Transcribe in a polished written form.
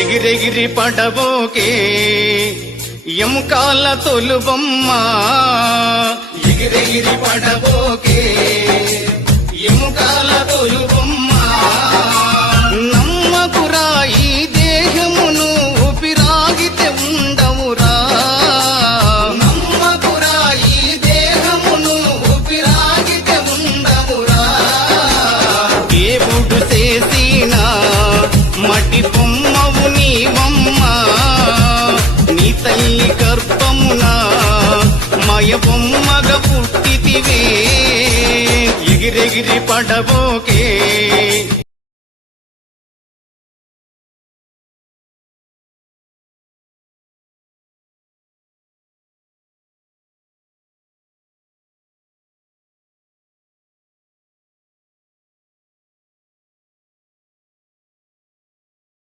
ఎగిరెగిరి పడబోకే ఎముకాల తొలుబొమ్మ ఎగిరెగిరి పడబోకే ఎముకాల తొలుబొమ్మ నమ్మకురా ఈ దేహమును ఊపిరాగితే ఉండవురా నమ్మకురా ఈ దేహమును ఊపిరాగితే ఉండవురా దేవుడు చేసిన మటి బొమ్మవు నీవమ్మ నీ తల్లి గర్భమున మయ బొమ్మగా పుట్టితివే ఎగిరెగిరి పడబోకే